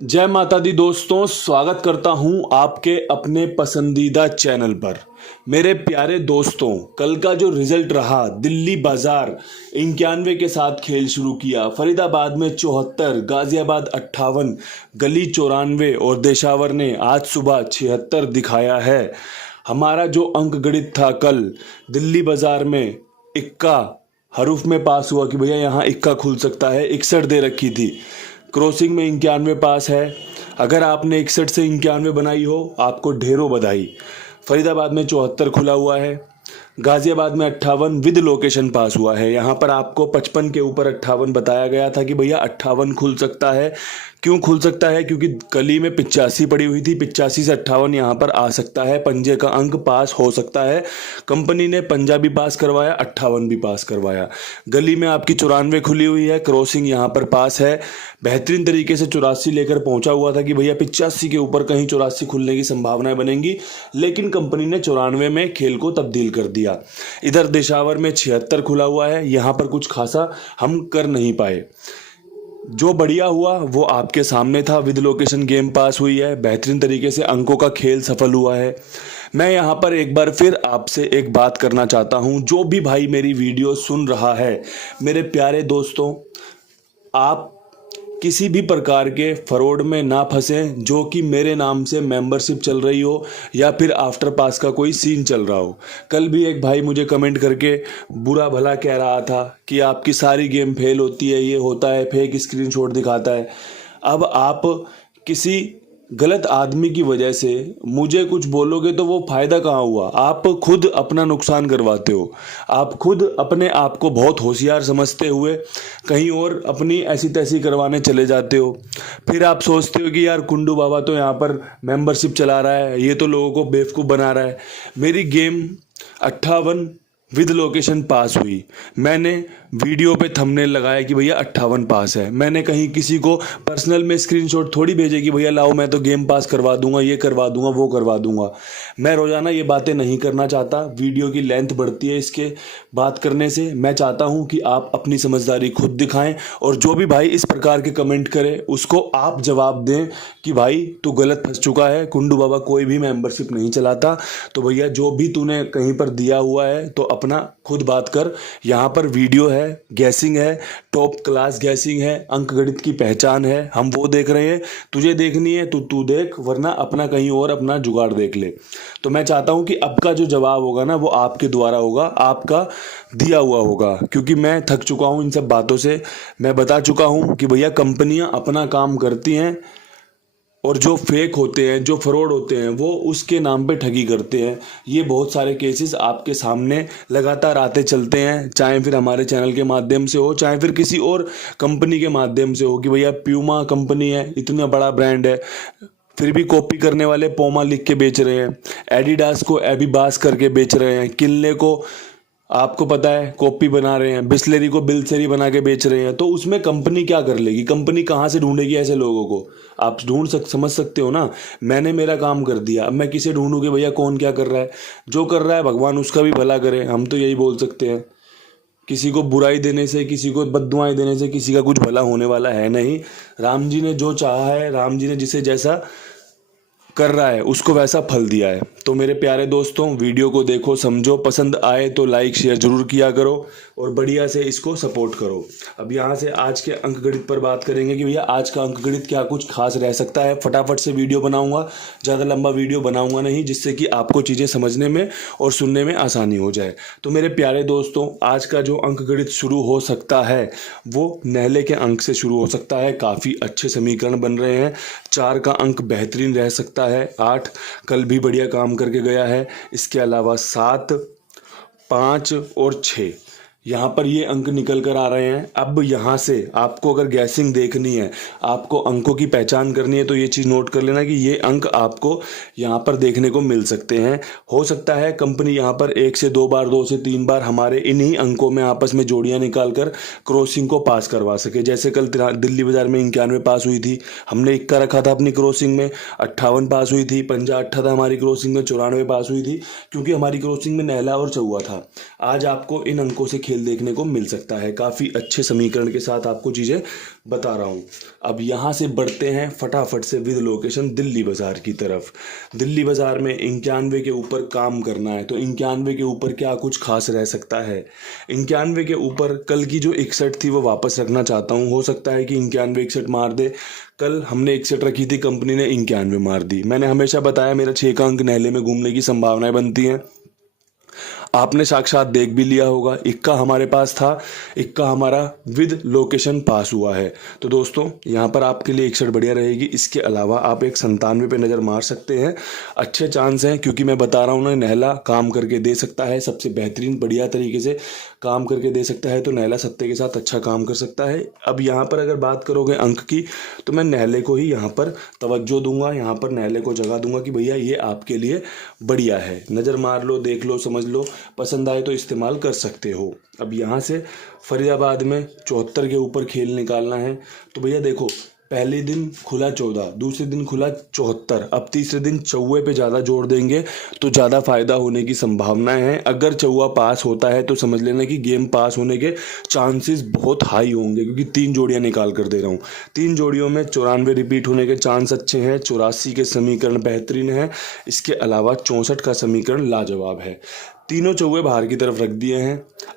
जय माता दी दोस्तों, स्वागत करता हूं आपके अपने पसंदीदा चैनल पर। मेरे प्यारे दोस्तों, कल का जो रिजल्ट रहा, दिल्ली बाजार 91 के साथ खेल शुरू किया। फरीदाबाद में 74, गाजियाबाद 58, गली 94 और देशावर ने आज सुबह 76 दिखाया है। हमारा जो अंक गणित था कल दिल्ली बाजार में, इक्का हरूफ में पास हुआ कि भैया यहाँ इक्का खुल सकता है। 61 दे रखी थी, क्रॉसिंग में 91 पास है। अगर आपने 61 से 91 बनाई हो, आपको ढेरों बधाई। फरीदाबाद में 74 खुला हुआ है, गाजियाबाद में 58 विद लोकेशन पास हुआ है। यहाँ पर आपको 55 के ऊपर 58 बताया गया था कि भैया 58 खुल सकता है। क्यों खुल सकता है? क्योंकि गली में 85 पड़ी हुई थी, 85 से 58 यहाँ पर आ सकता है, पंजे का अंक पास हो सकता है। कंपनी ने पंजा भी पास करवाया, 58 भी पास करवाया। गली में आपकी 94 खुली हुई है, क्रॉसिंग यहाँ पर पास है। बेहतरीन तरीके से 84 लेकर पहुंचा हुआ था कि भैया 85 के ऊपर कहीं 84 खुलने की संभावनाएं बनेंगी, लेकिन कंपनी ने 94 में खेल को तब्दील कर दिया। इधर देशावर में 76 खुला हुआ है, यहाँ पर कुछ खासा हम कर नहीं पाए। जो बढ़िया हुआ वो आपके सामने था, विद लोकेशन गेम पास हुई है, बेहतरीन तरीके से अंकों का खेल सफल हुआ है। मैं यहाँ पर एक बार फिर आपसे एक बात करना चाहता हूँ, जो भी भाई मेरी वीडियो सुन रहा है, मेरे प्यारे दोस्तों, आप किसी भी प्रकार के फ्रॉड में ना फंसें, जो कि मेरे नाम से मेंबरशिप चल रही हो या फिर आफ्टर पास का कोई सीन चल रहा हो। कल भी एक भाई मुझे कमेंट करके बुरा भला कह रहा था कि आपकी सारी गेम फेल होती है, ये होता है, फेक स्क्रीनशॉट दिखाता है। अब आप किसी गलत आदमी की वजह से मुझे कुछ बोलोगे तो वो फायदा कहाँ हुआ? आप खुद अपना नुकसान करवाते हो। आप खुद अपने आप को बहुत होशियार समझते हुए कहीं और अपनी ऐसी तैसी करवाने चले जाते हो। फिर आप सोचते हो कि यार कुंडू बाबा तो यहाँ पर मेंबरशिप चला रहा है, ये तो लोगों को बेवकूफ़ बना रहा है। मेरी गेम 58 विद लोकेशन पास हुई। मैंने वीडियो पे थंबनेल लगाया कि भैया 58 पास है। मैंने कहीं किसी को पर्सनल में स्क्रीनशॉट थोड़ी भेजे कि भैया लाओ मैं तो गेम पास करवा दूंगा, ये करवा दूंगा, वो करवा दूंगा। मैं रोजाना ये बातें नहीं करना चाहता, वीडियो की लेंथ बढ़ती है इसके बात करने से। मैं चाहता हूँ कि आप अपनी समझदारी खुद दिखाएं, और जो भी भाई इस प्रकार के कमेंट करे उसको आप जवाब दें कि भाई तू गलत फंस चुका है, कुंडू बाबा कोई भी मेंबरशिप नहीं चलाता। तो भैया जो भी तूने कहीं पर दिया हुआ है तो अपना खुद बात कर। यहाँ पर वीडियो है, गैसिंग है, टॉप क्लास गैसिंग है, अंक गणित की पहचान है, हम वो देख रहे हैं। तुझे देखनी है तो तू देख, वरना अपना कहीं और अपना जुगाड़ देख ले। तो मैं चाहता हूं कि अब का जो जवाब होगा ना वो आपके द्वारा होगा, आपका दिया हुआ होगा, क्योंकि मैं थक चुका हूं इन सब बातों से। मैं बता चुका हूं कि भैया कंपनियां अपना काम करती हैं, और जो फेक होते हैं, जो फ्रॉड होते हैं, वो उसके नाम पे ठगी करते हैं। ये बहुत सारे केसेस आपके सामने लगातार आते चलते हैं, चाहे फिर हमारे चैनल के माध्यम से हो, चाहे फिर किसी और कंपनी के माध्यम से हो कि भैया प्यूमा कंपनी है, इतना बड़ा ब्रांड है, फिर भी कॉपी करने वाले पोमा लिख के बेच रहे हैं, एडिडास को एबिबास करके बेच रहे हैं, किनले को आपको पता है कॉपी बना रहे हैं, बिस्लेरी को बिल्सेरी बना के बेच रहे हैं। तो उसमें कंपनी क्या कर लेगी? कंपनी कहाँ से ढूंढेगी ऐसे लोगों को? आप समझ सकते हो ना। मैंने मेरा काम कर दिया, अब मैं किसे ढूंढूंगी भैया कौन क्या कर रहा है? जो कर रहा है भगवान उसका भी भला करे, हम तो यही बोल सकते हैं। किसी को बुराई देने से, किसी को बद्दुआएं देने से किसी का कुछ भला होने वाला है नहीं। राम जी ने जो चाहा है, राम जी ने जिसे जैसा कर रहा है उसको वैसा फल दिया है। तो मेरे प्यारे दोस्तों, वीडियो को देखो, समझो, पसंद आए तो लाइक शेयर जरूर किया करो और बढ़िया से इसको सपोर्ट करो। अब यहाँ से आज के अंक गणित पर बात करेंगे कि भैया आज का अंक गणित क्या कुछ खास रह सकता है। फटाफट से वीडियो बनाऊंगा, ज़्यादा लंबा वीडियो बनाऊंगा नहीं, जिससे कि आपको चीज़ें समझने में और सुनने में आसानी हो जाए। तो मेरे प्यारे दोस्तों, आज का जो अंक गणित शुरू हो सकता है वो नहले के अंक से शुरू हो सकता है। काफ़ी अच्छे समीकरण बन रहे हैं। 4 का अंक बेहतरीन रह सकता है, 8 कल भी बढ़िया काम करके गया है। इसके अलावा 7, 5 और 6 यहाँ पर ये अंक निकल कर आ रहे हैं। अब यहाँ से आपको अगर गैसिंग देखनी है, आपको अंकों की पहचान करनी है, तो ये चीज़ नोट कर लेना कि ये अंक आपको यहाँ पर देखने को मिल सकते हैं। हो सकता है कंपनी यहाँ पर 1 से 2 बार, 2 से 3 बार हमारे इन्हीं अंकों में आपस में जोड़ियाँ निकाल कर क्रॉसिंग को पास करवा सके। जैसे कल दिल्ली बाजार में 91 पास हुई थी, हमने 1 का रखा था अपनी क्रॉसिंग में, 58 पास हुई थी, पंजा 8 था हमारी क्रॉसिंग में, 94 पास हुई थी, क्योंकि हमारी क्रॉसिंग में नहला और चौवा था। आज आपको इन अंकों से खेल देखने को मिल सकता है। काफ़ी अच्छे समीकरण के साथ आपको चीज़ें बता रहा हूँ। अब यहाँ से बढ़ते हैं फटाफट से विद लोकेशन दिल्ली बाज़ार की तरफ। दिल्ली बाज़ार में 91 के ऊपर काम करना है, तो 91 के ऊपर क्या कुछ खास रह सकता है। 91 के ऊपर कल की जो 61 थी वो वापस रखना चाहता हूँ। हो सकता है कि 91 61 मार दे। कल हमने 61 रखी थी, कंपनी ने 91 मार दी। मैंने हमेशा बताया मेरा 6 का अंक नहले में घूमने की संभावनाएं बनती हैं। आपने साक्षात देख भी लिया होगा, इक्का हमारे पास था, इक्का हमारा विद लोकेशन पास हुआ है। तो दोस्तों यहाँ पर आपके लिए 61 बढ़िया रहेगी। इसके अलावा आप एक 97 पे नज़र मार सकते हैं। अच्छे चांस हैं, क्योंकि मैं बता रहा हूँ ना, नहला काम करके दे सकता है, सबसे बेहतरीन बढ़िया तरीके से काम करके दे सकता है। तो नहला सत्ते के साथ अच्छा काम कर सकता है। अब यहाँ पर अगर बात करोगे अंक की, तो मैं नहले को ही यहाँ पर तवज्जो दूंगा, यहाँ पर नहले को जगह दूंगा कि भैया ये आपके लिए बढ़िया है। नज़र मार लो, देख लो, समझ लो, पसंद आए तो इस्तेमाल कर सकते हो। अब यहाँ से फरीदाबाद में 74 के ऊपर खेल निकालना है। तो भैया देखो, पहले दिन खुला 14, दूसरे दिन खुला 74, अब तीसरे दिन चौवे पे ज़्यादा जोर देंगे तो ज़्यादा फायदा होने की संभावनाएं हैं। अगर चौवा पास होता है तो समझ लेना कि गेम पास होने के चांसेस बहुत हाई होंगे, क्योंकि 3 जोड़ियां निकाल कर दे रहा हूँ। 3 जोड़ियों में 94 रिपीट होने के चांस अच्छे हैं, 84 के समीकरण बेहतरीन है, इसके अलावा 64 का समीकरण लाजवाब है। तीनों चौवे बाहर की तरफ रख दिए हैं।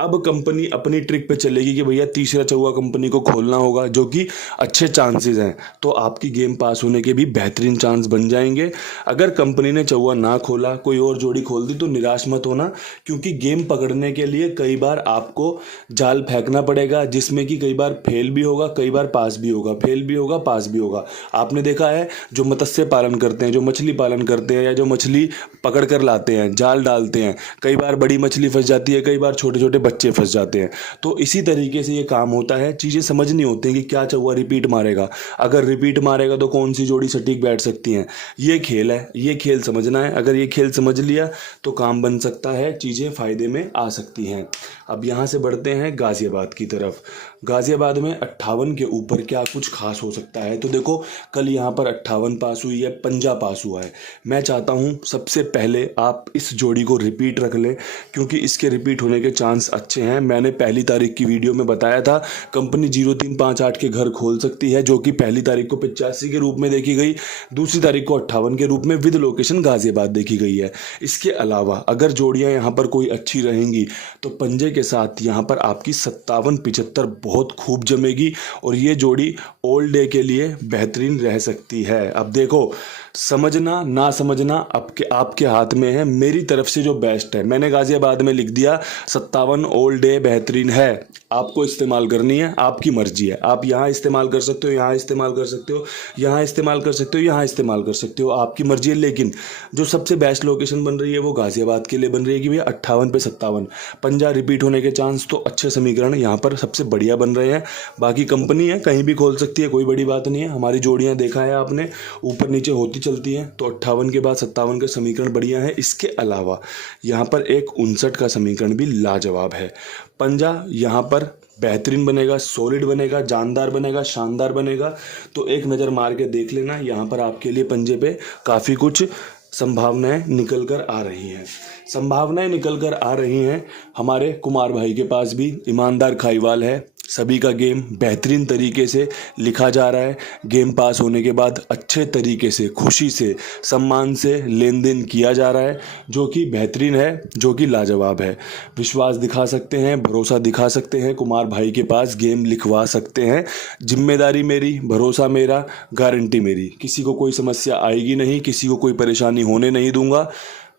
अब कंपनी अपनी ट्रिक पे चलेगी कि भैया तीसरा चौवा कंपनी को खोलना होगा, जो कि अच्छे चांसेस हैं। तो आपकी गेम पास होने के भी बेहतरीन चांस बन जाएंगे। अगर कंपनी ने चौवा ना खोला, कोई और जोड़ी खोल दी, तो निराश मत होना, क्योंकि गेम पकड़ने के लिए कई बार आपको जाल फेंकना पड़ेगा, जिसमें कि कई बार फेल भी होगा, कई बार पास भी होगा, फेल भी होगा, पास भी होगा। आपने देखा है, जो मत्स्य पालन करते हैं, जो मछली पालन करते हैं, या जो मछली पकड़ कर लाते हैं, जाल डालते हैं, कई बार बड़ी मछली फंस जाती है, कई बार छोटे छोटे बच्चे फंस जाते हैं। तो इसी तरीके से ये काम होता है। चीज़ें समझनी होती हैं कि क्या चौवा रिपीट मारेगा, अगर रिपीट मारेगा तो कौन सी जोड़ी सटीक बैठ सकती हैं। ये खेल है, ये खेल समझना है। अगर ये खेल समझ लिया तो काम बन सकता है, चीज़ें फ़ायदे में आ सकती हैं। अब यहाँ से बढ़ते हैं गाज़ियाबाद की तरफ। गाज़ियाबाद में 58 के ऊपर क्या कुछ खास हो सकता है। तो देखो, कल यहाँ पर 58 पास हुई है, 50 पास हुआ है। मैं चाहता हूँ सबसे पहले आप इस जोड़ी को रिपीट रख लें, क्योंकि इसके रिपीट होने के चांस अच्छे हैं। मैंने पहली तारीख की वीडियो में बताया था, कंपनी 0358 के घर खोल सकती है, जो कि पहली तारीख को 85 के रूप में देखी गई, दूसरी तारीख को 58 के रूप में विद लोकेशन गाज़ियाबाद देखी गई है। इसके अलावा अगर जोड़ियाँ यहाँ पर कोई अच्छी रहेंगी, तो पंजे के साथ यहाँ पर आपकी 57 75 बहुत खूब जमेगी, और ये जोड़ी ऑल डे के लिए बेहतरीन रह सकती है। अब देखो, समझना ना समझना आपके हाथ में है। मेरी तरफ से जो बेस्ट है, मैंने गाज़ियाबाद में लिख दिया 57 ऑल डे बेहतरीन है। आपको इस्तेमाल करनी है, आपकी मर्जी है। आप यहाँ इस्तेमाल कर सकते हो, यहाँ इस्तेमाल कर सकते हो, यहाँ इस्तेमाल कर सकते हो, यहाँ इस्तेमाल कर सकते हो, आपकी मर्जी है। लेकिन जो सबसे बेस्ट लोकेशन बन रही है वो गाज़ियाबाद के लिए बन रही है कि भैया 58 पे 57 पंजा रिपीट होने के चांस, तो अच्छे समीकरण यहाँ पर सबसे बढ़िया बन रहे हैं। बाकी कंपनी है, कहीं भी खोल सकती है, कोई बड़ी बात नहीं है। हमारी जोड़ियाँ देखा है आपने, ऊपर नीचे होती चलती हैं, तो 58 के बाद 57 का समीकरण बढ़िया है। इसके अलावा यहाँ पर एक 59 का समीकरण भी लाजवाब है। पंजा यहाँ पर बेहतरीन बनेगा, सॉलिड बनेगा, जानदार बनेगा, शानदार बनेगा। तो एक नज़र मार के देख लेना, यहाँ पर आपके लिए पंजे पे काफ़ी कुछ संभावनाएं निकल कर आ रही हैं। संभावनाएं निकल कर आ रही हैं। हमारे कुमार भाई के पास भी ईमानदार खाईवाल है, सभी का गेम बेहतरीन तरीके से लिखा जा रहा है। गेम पास होने के बाद अच्छे तरीके से, खुशी से, सम्मान से लेन देन किया जा रहा है, जो कि बेहतरीन है, जो कि लाजवाब है। विश्वास दिखा सकते हैं, भरोसा दिखा सकते हैं, कुमार भाई के पास गेम लिखवा सकते हैं। जिम्मेदारी मेरी, भरोसा मेरा, गारंटी मेरी। किसी को कोई समस्या आएगी नहीं, किसी को कोई परेशानी होने नहीं दूंगा।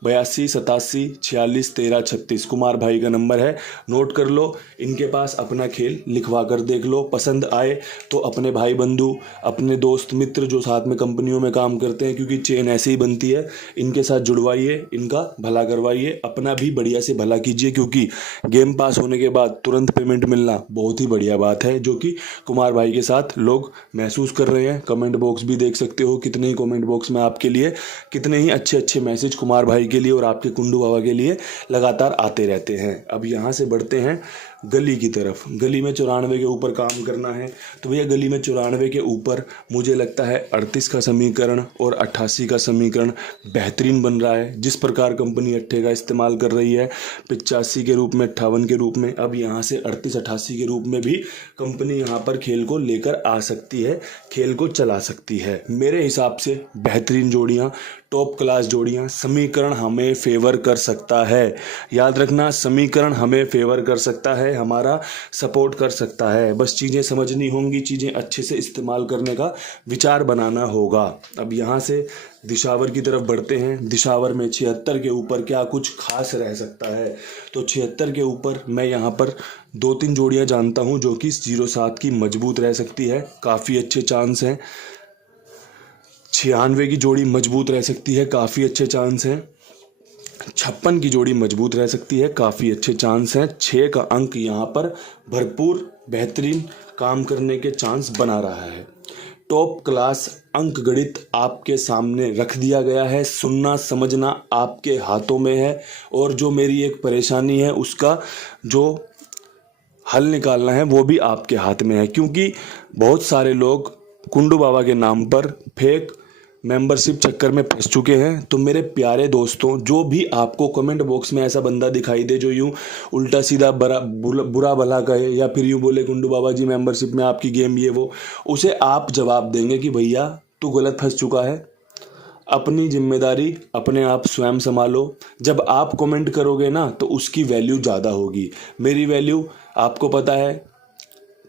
82 87 46 13 36 कुमार भाई का नंबर है, नोट कर लो। इनके पास अपना खेल लिखवा कर देख लो। पसंद आए तो अपने भाई बंधु, अपने दोस्त मित्र जो साथ में कंपनियों में काम करते हैं, क्योंकि चेन ऐसे ही बनती है, इनके साथ जुड़वाइए, इनका भला करवाइए, अपना भी बढ़िया से भला कीजिए। क्योंकि गेम पास होने के बाद तुरंत पेमेंट मिलना बहुत ही बढ़िया बात है, जो कि कुमार भाई के साथ लोग महसूस कर रहे हैं। कमेंट बॉक्स भी देख सकते हो, कितने ही कमेंट बॉक्स में आपके लिए कितने ही अच्छे अच्छे मैसेज कुमार भाई के लिए और आपके कुंडू बाबा के लिए लगातार आते रहते हैं। अब यहाँ से बढ़ते हैं गली की तरफ। गली में 94 के ऊपर काम करना है तो भैया गली में 94 के ऊपर मुझे लगता है 38 का समीकरण और 88 का समीकरण बेहतरीन बन रहा है। जिस प्रकार कंपनी 8 का इस्तेमाल कर रही है 85 के रूप में, 58 के रूप में, अब यहाँ से 38 88 के रूप में भी कंपनी यहाँ पर खेल को लेकर आ सकती है, खेल को चला सकती है। मेरे हिसाब से बेहतरीन जोड़ियाँ, टॉप क्लास जोड़ियाँ, समीकरण हमें फेवर कर सकता है। याद रखना, समीकरण हमें फेवर कर सकता है, हमारा सपोर्ट कर सकता है। बस चीज़ें समझनी होंगी, चीज़ें अच्छे से इस्तेमाल करने का विचार बनाना होगा। अब यहाँ से दिशावर की तरफ बढ़ते हैं। दिशावर में 76 के ऊपर क्या कुछ खास रह सकता है, तो 76 के ऊपर मैं यहाँ पर 2-3 जोड़ियाँ जानता हूँ जो कि 07 की मजबूत रह सकती है, काफ़ी अच्छे चांस हैं। 96 की जोड़ी मजबूत रह सकती है, काफ़ी अच्छे चांस हैं। 56 की जोड़ी मजबूत रह सकती है, काफ़ी अच्छे चांस हैं। 6 का अंक यहाँ पर भरपूर बेहतरीन काम करने के चांस बना रहा है। टॉप क्लास अंक गणित आपके सामने रख दिया गया है, सुनना समझना आपके हाथों में है, और जो मेरी एक परेशानी है उसका जो हल निकालना है वो भी आपके हाथ में है। क्योंकि बहुत सारे लोग कुंडू बाबा के नाम पर फेक मेंबरशिप चक्कर में फंस चुके हैं। तो मेरे प्यारे दोस्तों, जो भी आपको कमेंट बॉक्स में ऐसा बंदा दिखाई दे जो यूं उल्टा सीधा बुरा भला कहे, या फिर यूं बोले कुंडू बाबा जी मेंबरशिप में आपकी गेम ये वो, उसे आप जवाब देंगे कि भैया तू गलत फंस चुका है, अपनी जिम्मेदारी अपने आप स्वयं संभालो। जब आप कमेंट करोगे ना तो उसकी वैल्यू ज़्यादा होगी। मेरी वैल्यू आपको पता है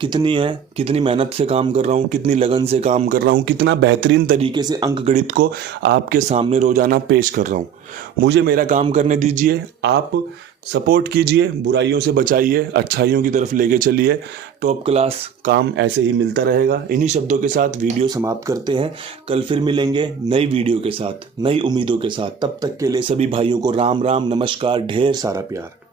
कितनी है, कितनी मेहनत से काम कर रहा हूँ, कितनी लगन से काम कर रहा हूँ, कितना बेहतरीन तरीके से अंक गणित को आपके सामने रोजाना पेश कर रहा हूँ। मुझे मेरा काम करने दीजिए, आप सपोर्ट कीजिए, बुराइयों से बचाइए, अच्छाइयों की तरफ लेके चलिए। टॉप क्लास काम ऐसे ही मिलता रहेगा। इन्हीं शब्दों के साथ वीडियो समाप्त करते हैं। कल फिर मिलेंगे नई वीडियो के साथ, नई उम्मीदों के साथ। तब तक के लिए सभी भाइयों को राम राम, नमस्कार, ढेर सारा प्यार।